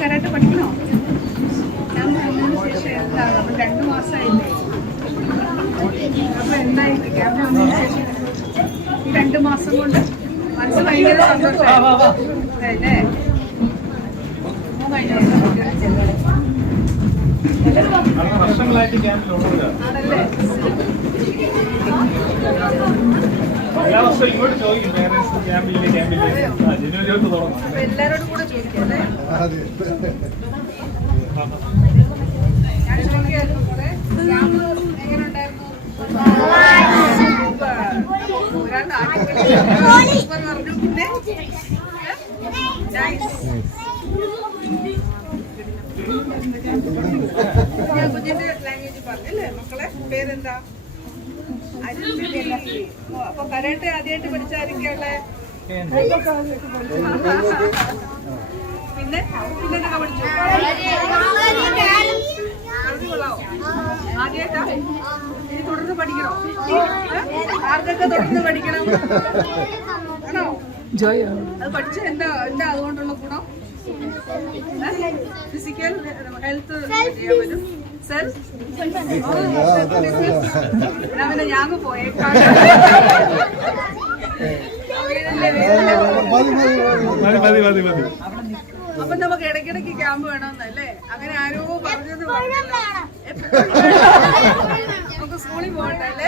Karate പഠിക്കണോ? ഞാൻ വന്നതിന് ശേഷം എന്താ നമ്മൾ രണ്ടു മാസമായില്ലേ അപ്പൊ എന്തായി ക്യാമ്പിൽ വന്നതിന് ശേഷം ഈ രണ്ടു മാസം കൊണ്ട് മനസ്സ് ഭയങ്കര സന്തോഷമായി. അല്ലേ? കഴിഞ്ഞോ? വർഷങ്ങളായിട്ട് ക്യാമ്പിലുള്ളവരാ ആണല്ലേ? എല്ലാരോടും കൂടെ ചോദിക്കാം അല്ലേ? ഞാൻ ചോദിക്കായിരുന്നു കൂടെ ക്യാമ്പ് എങ്ങനെ ഉണ്ടായിരുന്നു? ഒരാൾ ആദ്യം പറഞ്ഞു. പിന്നെ? ഞാൻ കുഞ്ഞിന്റെ ലാംഗ്വേജ് പറഞ്ഞല്ലേ? മക്കളെ പേരെന്താ? അപ്പൊ കരാട്ടെ ആദ്യമായിട്ട് പഠിച്ചായിരിക്കുള്ള പിന്നെ? പിന്നെ പഠിച്ചു? ആദ്യമായിട്ടാ ഇനി തുടർന്ന് പഠിക്കണോ? ആർക്കൊക്കെ തുടർന്ന് പഠിക്കണം? ആണോ? അത് പഠിച്ച എന്താ എന്താ അതുകൊണ്ടുള്ള ഗുണം? ഫിസിക്കൽ ഹെൽത്ത് ചെയ്യാൻ പറ്റും. സെൽഫ് ഞാൻ പോയേക്കാം മതി മതി മതി മതി. അപ്പൊ നമുക്ക് ഇടയ്ക്കിടയ്ക്ക് ക്യാമ്പ് വേണമെന്നല്ലേ? അങ്ങനെ ആരോ പറഞ്ഞത്. നമുക്ക് സ്കൂളിൽ പോകണ്ട അല്ലേ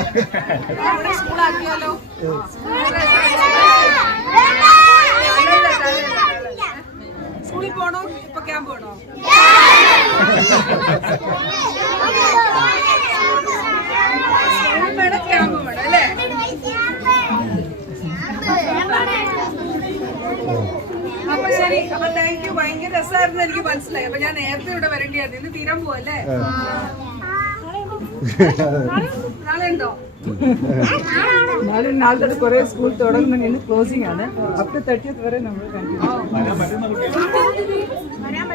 അവിടെ സ്കൂളാക്കിയാലോ സ്കൂളിൽ പോണോ? ഇപ്പൊ ക്യാമ്പ് വേണോ വേണം ക്യാമ്പും വേണം അല്ലേ? അപ്പൊ ശരി അപ്പൊ താങ്ക് യു ഭയങ്കര രസമായിരുന്നു എനിക്ക് മനസ്സിലായി. അപ്പൊ ഞാൻ നേരത്തെ ഇവിടെ വരേണ്ടിയായിരുന്നു. ഇന്ന് തീരാൻ പോവല്ലേ? നാളെ ഉണ്ടോ? നാളെ നാളെ തൊട്ട് കുറെ സ്കൂൾ തുടങ്ങുന്ന ഇന്ന് ക്ലോസിംഗ് ആണ്. അപ് ടു തേർട്ടിയത്ത് വരെ നമ്മൾ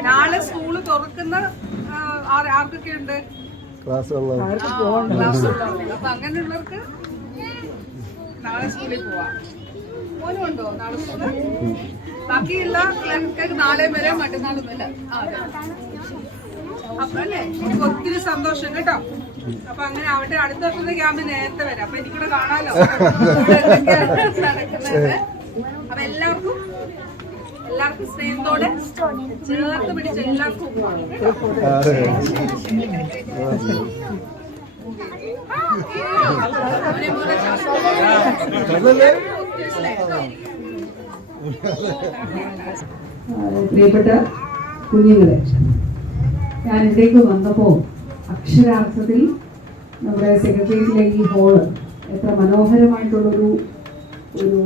നാളെ സ്കൂൾ തുറക്കുന്ന ആർക്കൊക്കെ ഉണ്ട്. അപ്പൊ അങ്ങനെയുള്ളവർക്ക് നാളെ സ്കൂളിൽ പോവാം. മോനും ഉണ്ടോ നാളെ സ്കൂൾ ബാക്കിയുള്ള പിള്ളേർക്ക് നാളെ വരെ മറ്റന്നാളും വരെ. അപ്പൊ അല്ലേ? ഒത്തിരി സന്തോഷം കേട്ടോ. അപ്പൊ അങ്ങനെ അവിടെ അടുത്ത വർഷത്തെ ക്യാമ്പ് നേരത്തെ വരാം. അപ്പൊ കാണാലോ? ഇവിടെ നടക്കുന്നത്? അപ്പൊ എല്ലാവർക്കും എല്ലാവർക്കും സ്നേഹത്തോടെ ചേർത്ത് പിടിച്ച് എല്ലാവർക്കും പ്രിയപ്പെട്ട കുഞ്ഞുങ്ങളെ ഞാൻ ഇതിലേക്ക് വന്നപ്പോൾ അക്ഷരാർത്ഥത്തിൽ നമ്മുടെ സെക്രട്ടേറിയറ്റിലെ ഈ ഹോൾ എത്ര മനോഹരമായിട്ടുള്ളൊരു ഒരു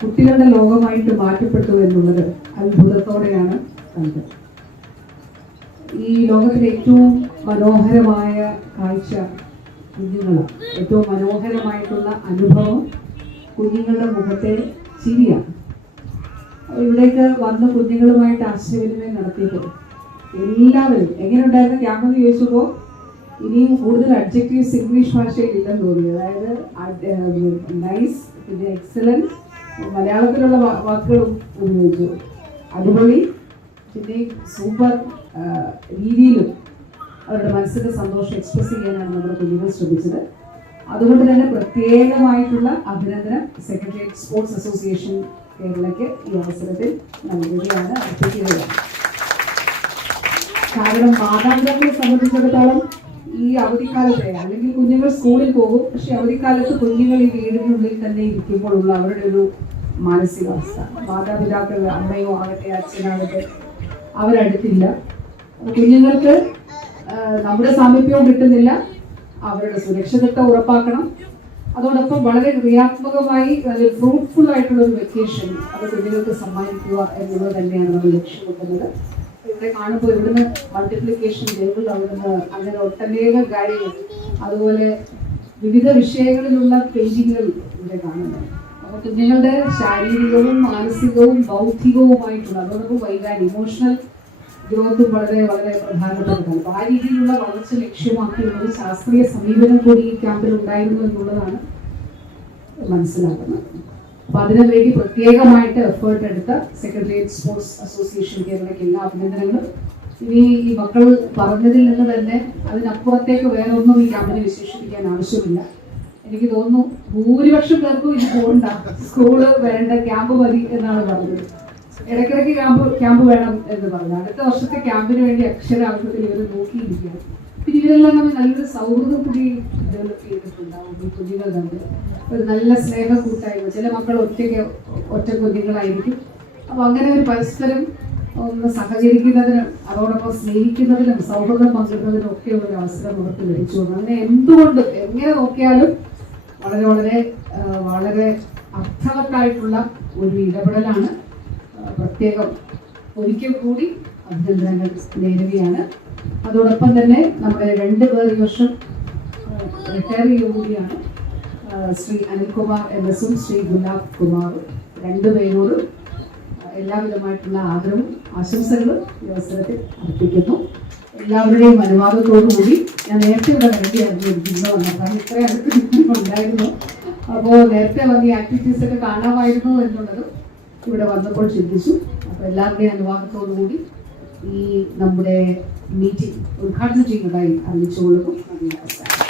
കുട്ടികളുടെ ലോകമായിട്ട് മാറ്റപ്പെട്ടു എന്നുള്ളത് അത്ഭുതത്തോടെയാണ് കണ്ടത്. ഈ ലോകത്തിലെ ഏറ്റവും മനോഹരമായ കാഴ്ച കുഞ്ഞുങ്ങളാണ്. ഏറ്റവും മനോഹരമായിട്ടുള്ള അനുഭവം കുഞ്ഞുങ്ങളുടെ മുഖത്തെ ചിരിയാണ്. ഇവിടേക്ക് വന്ന കുഞ്ഞുങ്ങളുമായിട്ട് ആശയവിനിമയം നടത്തിയപ്പോൾ എല്ലാവരും എങ്ങനെയുണ്ടായിരുന്നു? ക്യാമ്പ് എന്ന് ചോദിച്ചപ്പോൾ ഇനിയും കൂടുതൽ അഡ്ജക്റ്റീവ്സ് ഇംഗ്ലീഷ് ഭാഷയിൽ ഇല്ലെന്ന് തോന്നി. അതായത് നൈസ് പിന്നെ എക്സലൻസ് മലയാളത്തിലുള്ള വാക്കുകളും ഉപയോഗിച്ചു. അടിപൊളി പിന്നെ സൂപ്പർ രീതിയിലും അവരുടെ മനസ്സിന്റെ സന്തോഷം എക്സ്പ്രസ് ചെയ്യാനാണ് നമ്മുടെ കുഞ്ഞുങ്ങൾ ശ്രമിച്ചത്. അതുകൊണ്ട് തന്നെ പ്രത്യേകമായിട്ടുള്ള അഭിനന്ദനം സെക്രട്ടേറിയറ്റ് സ്പോർട്സ് അസോസിയേഷൻ കേരളയ്ക്ക് ഈ അവസരത്തിൽ നൽകുകയാണ് അർപ്പിക്കുകയാണ്. കാരണം മാതാപിതാക്കളെ സംബന്ധിച്ചിടത്തോളം ഈ അവധിക്കാലത്തെ അല്ലെങ്കിൽ കുഞ്ഞുങ്ങൾ സ്കൂളിൽ പോകും പക്ഷെ അവധിക്കാലത്ത് കുഞ്ഞുങ്ങൾ ഈ വീടിനുള്ളിൽ തന്നെ ഇരിക്കുമ്പോഴുള്ള അവരുടെ ഒരു മാനസികാവസ്ഥ. മാതാപിതാക്കൾ അമ്മയോ ആകട്ടെ അച്ഛനാകട്ടെ അവരടുത്തില്ല. കുഞ്ഞുങ്ങൾക്ക് നമ്മുടെ സാമീപ്യവും കിട്ടുന്നില്ല. അവരുടെ സുരക്ഷിതത്വം ഉറപ്പാക്കണം. അതോടൊപ്പം വളരെ ക്രിയാത്മകമായി വളരെ ഫ്രൂട്ട്ഫുൾ ആയിട്ടുള്ള ഒരു വെക്കേഷൻ അത് കുഞ്ഞുങ്ങൾക്ക് സമ്മാനിക്കുക എന്നുള്ളത് തന്നെയാണ് നമ്മൾ ലക്ഷ്യമിടുന്നത് ഇവിടെ കാണുമ്പോൾ ഇവിടുന്ന് മൾട്ടിപ്ലിക്കേഷൻ ടേബിൾ അവിടുന്ന് അങ്ങനെ ഒട്ടനേകം കാര്യങ്ങൾ. അതുപോലെ വിവിധ വിഷയങ്ങളിലുള്ള പെയിന്റിങ്ങുകൾ ഇവിടെ കാണുന്നുണ്ട്. അപ്പോൾ കുഞ്ഞുങ്ങളുടെ ശാരീരികവും മാനസികവും ബൗദ്ധികവുമായിട്ടുള്ള അതോടൊപ്പം വൈകാരി ഇമോഷണൽ ഗ്രോത്തും വളരെ വളരെ പ്രധാനപ്പെട്ടതാണ്. അപ്പോൾ ആ രീതിയിലുള്ള വളർച്ച ലക്ഷ്യമാക്കിയുള്ള ഒരു ശാസ്ത്രീയ സമീപനം കൂടി ഈ ക്യാമ്പിൽ ഉണ്ടായിരുന്നു എന്നുള്ളതാണ് മനസ്സിലാക്കുന്നത്. അപ്പൊ അതിനുവേണ്ടി പ്രത്യേകമായിട്ട് എഫേർട്ട് എടുത്ത സെക്രട്ടേറിയറ്റ് സ്പോർട്സ് അസോസിയേഷൻ കേരളയ്ക്ക് എല്ലാ അഭിനന്ദനങ്ങളും. ഇനി ഈ മക്കൾ പറഞ്ഞതിൽ നിന്ന് തന്നെ അതിനപ്പുറത്തേക്ക് വേറെ ഒന്നും ഈ ക്യാമ്പിനെ വിശേഷിപ്പിക്കാൻ ആവശ്യമില്ല. എനിക്ക് തോന്നുന്നു ഭൂരിപക്ഷം പേർക്കും ഇത് പോകണ്ട സ്കൂൾ വേണ്ട ക്യാമ്പ് മതി എന്നാണ് പറഞ്ഞത്. ഇടയ്ക്കിടയ്ക്ക് ക്യാമ്പ് ക്യാമ്പ് വേണം എന്ന് പറഞ്ഞു. അടുത്ത വർഷത്തെ ക്യാമ്പിന് വേണ്ടി അക്ഷരാർത്ഥത്തിൽ ഇവർ നോക്കിയിരിക്കുകയാണ്. പിന്നെ ഇവരെല്ലാം തമ്മിൽ നല്ലൊരു സൗഹൃദം കൂടി ഡെവലപ്പ് ചെയ്തിട്ടുണ്ടാവും ഈ കുഞ്ഞുങ്ങൾ തമ്മിൽ. ഒരു നല്ല സ്നേഹ കൂട്ടായ്മ ചില മക്കൾ ഒറ്റയ്ക്ക് ഒറ്റ കുഞ്ഞുങ്ങളായിരിക്കും. അപ്പോൾ അങ്ങനെ ഒരു പരസ്പരം ഒന്ന് സഹകരിക്കുന്നതിനും അതോടൊപ്പം സ്നേഹിക്കുന്നതിനും സൗഹൃദം പങ്കിടുന്നതിനും ഒക്കെ ഒരു അവസരം അവർക്ക് ലഭിച്ചു അങ്ങനെ എന്തുകൊണ്ട് എങ്ങനെ നോക്കിയാലും വളരെ വളരെ വളരെ അർത്ഥവത്തായിട്ടുള്ള ഒരു ഇടപെടലാണ്. പ്രത്യേകം ഒരിക്കൽ കൂടി അഭിനന്ദനങ്ങൾ നേരുകയാണ്. അതോടൊപ്പം തന്നെ നമ്മുടെ രണ്ട് പേർ വർഷം റിട്ടയർ ചെയ്യുകയാണ് ശ്രീ അനിൽകുമാർ എം എസും ശ്രീ ഗുലാബ് കുമാറും രണ്ടുപേരോടും എല്ലാവിധമായിട്ടുള്ള ആദരവും ആശംസകളും ഈ അവസരത്തിൽ അർപ്പിക്കുന്നു. എല്ലാവരുടെയും അനുവാദത്തോടുകൂടി ഞാൻ നേരത്തെ ഇവിടെ വേണ്ടിയായിരുന്നു ഇരിക്കുന്നത് വന്നപ്പോൾ ഇത്രയും അടുത്ത് ഉണ്ടായിരുന്നു അപ്പോൾ നേരത്തെ വന്ന് ഈ ആക്ടിവിറ്റീസ് ഒക്കെ കാണാമായിരുന്നു എന്നുള്ളതും ഇവിടെ വന്നപ്പോൾ ചിന്തിച്ചു. അപ്പോൾ എല്ലാവരുടെയും അനുവാദത്തോടുകൂടി ഈ നമ്മുടെ മീറ്റിംഗ് ഉദ്ഘാടനം ചെയ്യുന്നതായി അറിയിച്ചുകൊള്ളുന്നു. നന്ദി നമസ്കാരം.